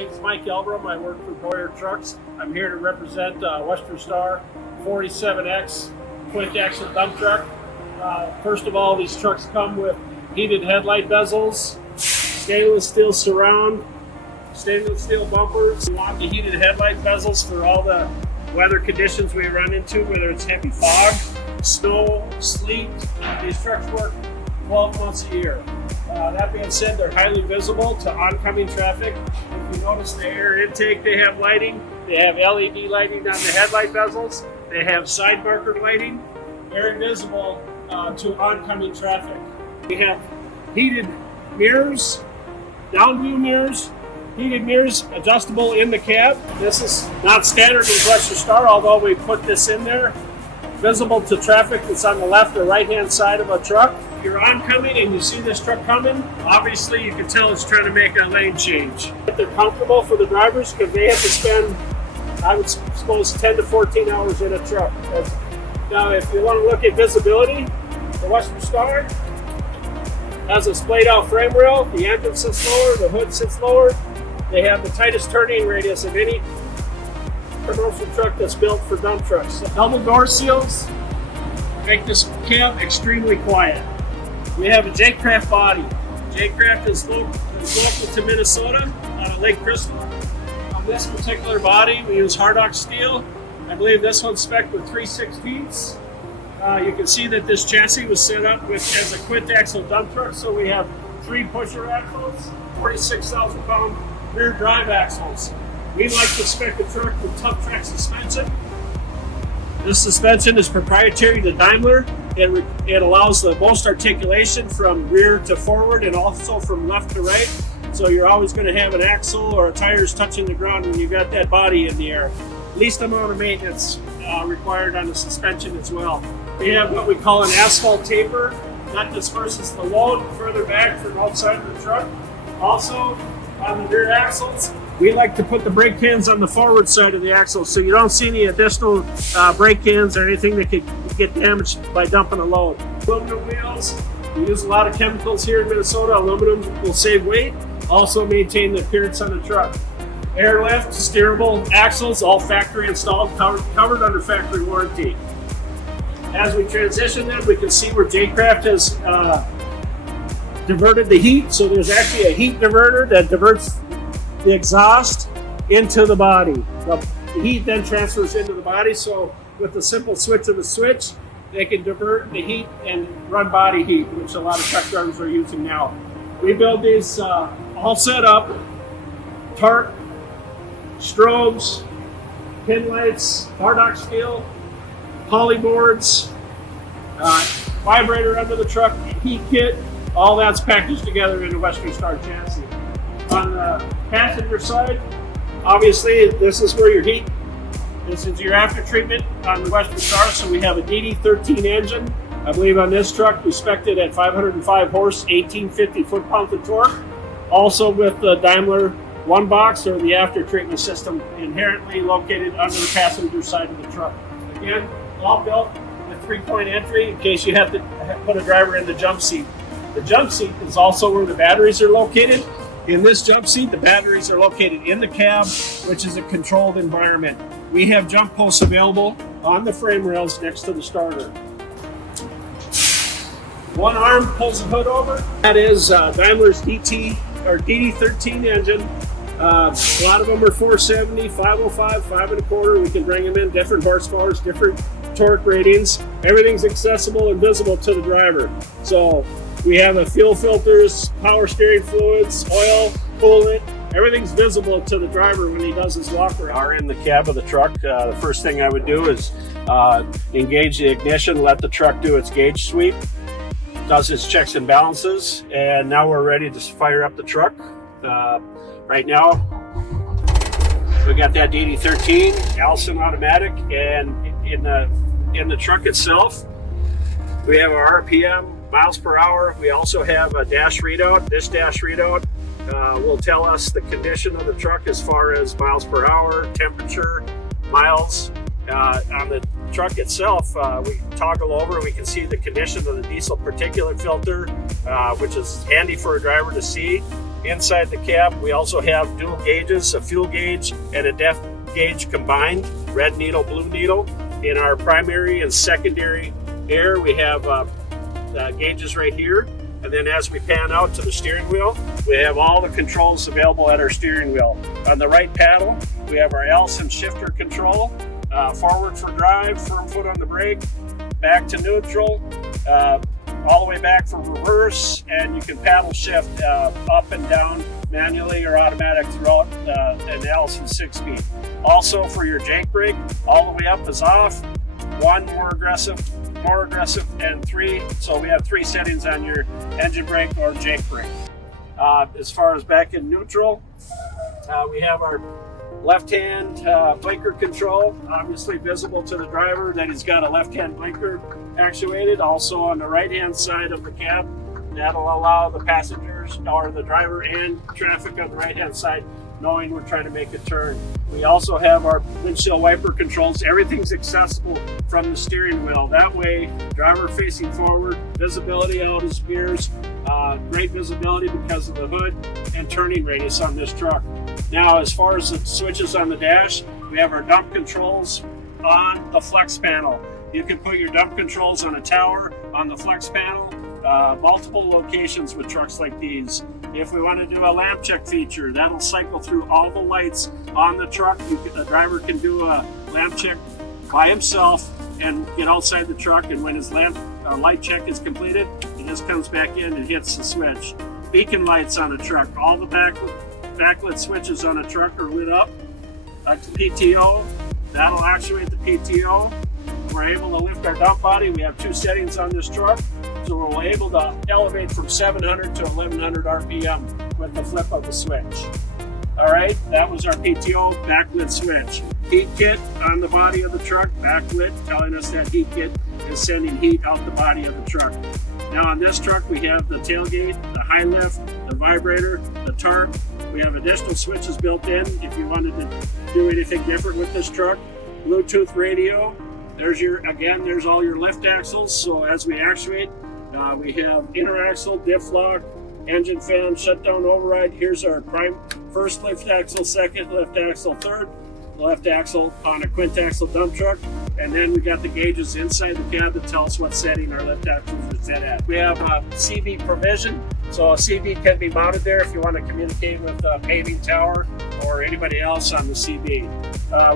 name's Mike Elbrum. I work for Broadway Trucks. I'm here to represent Western Star 47X twin axle dump truck. First of all, these trucks come with heated headlight bezels, stainless steel surround, stainless steel bumpers. We want the heated headlight bezels for all the weather conditions we run into, whether it's heavy fog, snow, sleet. These trucks work 12 months a year. That being said, they're highly visible to oncoming traffic. If you notice the air intake, they have lighting. They have LED lighting on the headlight bezels. They have side marker lighting. Very visible to oncoming traffic. We have heated mirrors, down view mirrors, heated mirrors adjustable in the cab. This is not standard in Western Star, although we put this in there. Visible to traffic that's on the left or right hand side of a truck. If you're oncoming and you see this truck coming, obviously you can tell it's trying to make a lane change. They're comfortable for the drivers because they have to spend, I would suppose, 10 to 14 hours in a truck. Now, if you want to look at visibility, the Western Star has a splayed out frame rail. The engine sits lower, the hood sits lower. They have the tightest turning radius of any commercial truck that's built for dump trucks. Double door seals make this cab extremely quiet. We have a J-Craft body. J-Craft is local to Minnesota, out of Lake Crystal. On this particular body, we use Hardock steel. I believe this one's spec'd with 3/16. You can see that this chassis was set up as a quint axle dump truck, so we have 3 pusher axles, 46,000 pound rear drive axles. We like to spec the truck with tough track suspension. This suspension is proprietary to Daimler. It allows the most articulation from rear to forward and also from left to right. So you're always going to have an axle or tires touching the ground when you've got that body in the air. Least amount of maintenance required on the suspension as well. We have what we call an asphalt taper that disperses the load further back from outside of the truck. Also, on the rear axles, we like to put the brake cans on the forward side of the axle so you don't see any additional brake cans or anything that could get damaged by dumping a load. Aluminum wheels, we use a lot of chemicals here in Minnesota. Aluminum will save weight, also maintain the appearance on the truck. Airlift, steerable axles, all factory installed, covered under factory warranty. As we transition them, we can see where J-Craft has diverted the heat. So there's actually a heat diverter that diverts the exhaust into the body. The heat then transfers into the body, so with the simple switch of the switch, they can divert the heat and run body heat, which a lot of truck drivers are using now. We build these all set up, tarp, strobes, pin lights, Hardock steel, poly boards, vibrator under the truck, heat kit, all that's packaged together in a Western Star chassis. On the passenger side, obviously this is where your heat, this is your after treatment on the Western Star, so we have a DD13 engine. I believe on this truck we spec'd it at 505 horse, 1850 foot-pounds of torque. Also with the Daimler one box or the after treatment system inherently located under the passenger side of the truck. Again, all built with 3-point entry in case you have to put a driver in the jump seat. The jump seat is also where the batteries are located. In this jump seat, the batteries are located in the cab, which is a controlled environment. We have jump posts available on the frame rails next to the starter. One arm pulls the hood over. That is Daimler's DD13 engine. A lot of them are 470, 505, 5 1/4. We can bring them in different horsepowers, different torque ratings. Everything's accessible and visible to the driver. So we have a fuel filters, power steering fluids, oil, coolant. Everything's visible to the driver when he does his walk around. Are in the cab of the truck. The first thing I would do is engage the ignition, let the truck do its gauge sweep, does its checks and balances, and now we're ready to fire up the truck. Right now, we got that DD13 Allison automatic, and in the truck itself, we have our RPM, miles per hour. We also have a dash readout. This dash readout will tell us the condition of the truck as far as miles per hour, temperature, miles. On the truck itself, we toggle over, we can see the condition of the diesel particulate filter, which is handy for a driver to see. inside the cab. We also have dual gauges, a fuel gauge and a depth gauge combined, red needle, blue needle. In our primary and secondary air, we have gauges right here. And then as we pan out to the steering wheel, we have all the controls available at our steering wheel. On the right paddle, we have our Allison shifter control, forward for drive, firm foot on the brake, back to neutral, all the way back for reverse, and you can paddle shift up and down manually or automatic throughout an Allison 6-speed. Also for your jake brake, all the way up is off, 1 more aggressive, and 3. So we have 3 settings on your engine brake or jake brake. As far as back in neutral, we have our left-hand blinker control, obviously visible to the driver that he's got a left-hand blinker actuated. Also on the right-hand side of the cab, that'll allow the passengers or the driver and traffic on the right-hand side knowing we're trying to make a turn. We also have our windshield wiper controls. Everything's accessible from the steering wheel. That way, driver facing forward, visibility out his mirrors, great visibility because of the hood and turning radius on this truck. Now, as far as the switches on the dash, we have our dump controls on the flex panel. You can put your dump controls on a tower, on the flex panel, multiple locations with trucks like these. If we want to do a lamp check feature, that'll cycle through all the lights on the truck. The driver can do a lamp check by himself and get outside the truck, and when his light check is completed, he just comes back in and hits the switch. Beacon lights on a truck, all the backlit switches on a truck are lit up. PTO, that'll actuate the PTO. We're able to lift our dump body. We have 2 settings on this truck, so we're able to elevate from 700 to 1100 RPM with the flip of the switch. All right, that was our PTO backlit switch. Heat kit on the body of the truck, backlit, telling us that heat kit is sending heat out the body of the truck. Now on this truck, we have the tailgate, the high lift, the vibrator, the tarp. We have additional switches built in if you wanted to do anything different with this truck. Bluetooth radio. There's all your lift axles. So as we actuate, we have interaxle, diff lock, engine fan, shutdown override. Here's our first lift axle, second lift axle, third left axle on a quint-axle dump truck. And then we got the gauges inside the cab that tell us what setting our lift axles are set at. We have a CV provision. So a CV can be mounted there if you want to communicate with a paving tower or anybody else on the CV.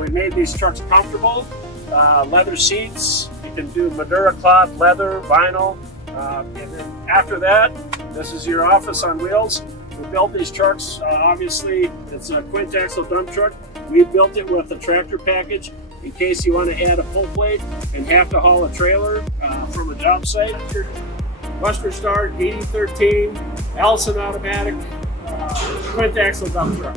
We made these trucks comfortable. Leather seats. You can do Madura cloth, leather, vinyl. And then after that, this is your office on wheels. We built these trucks. Obviously, it's a quint-axle dump truck. We built it with a tractor package in case you want to add a pull plate and have to haul a trailer from a job site. Western Star DD13, Allison automatic, quint-axle dump truck.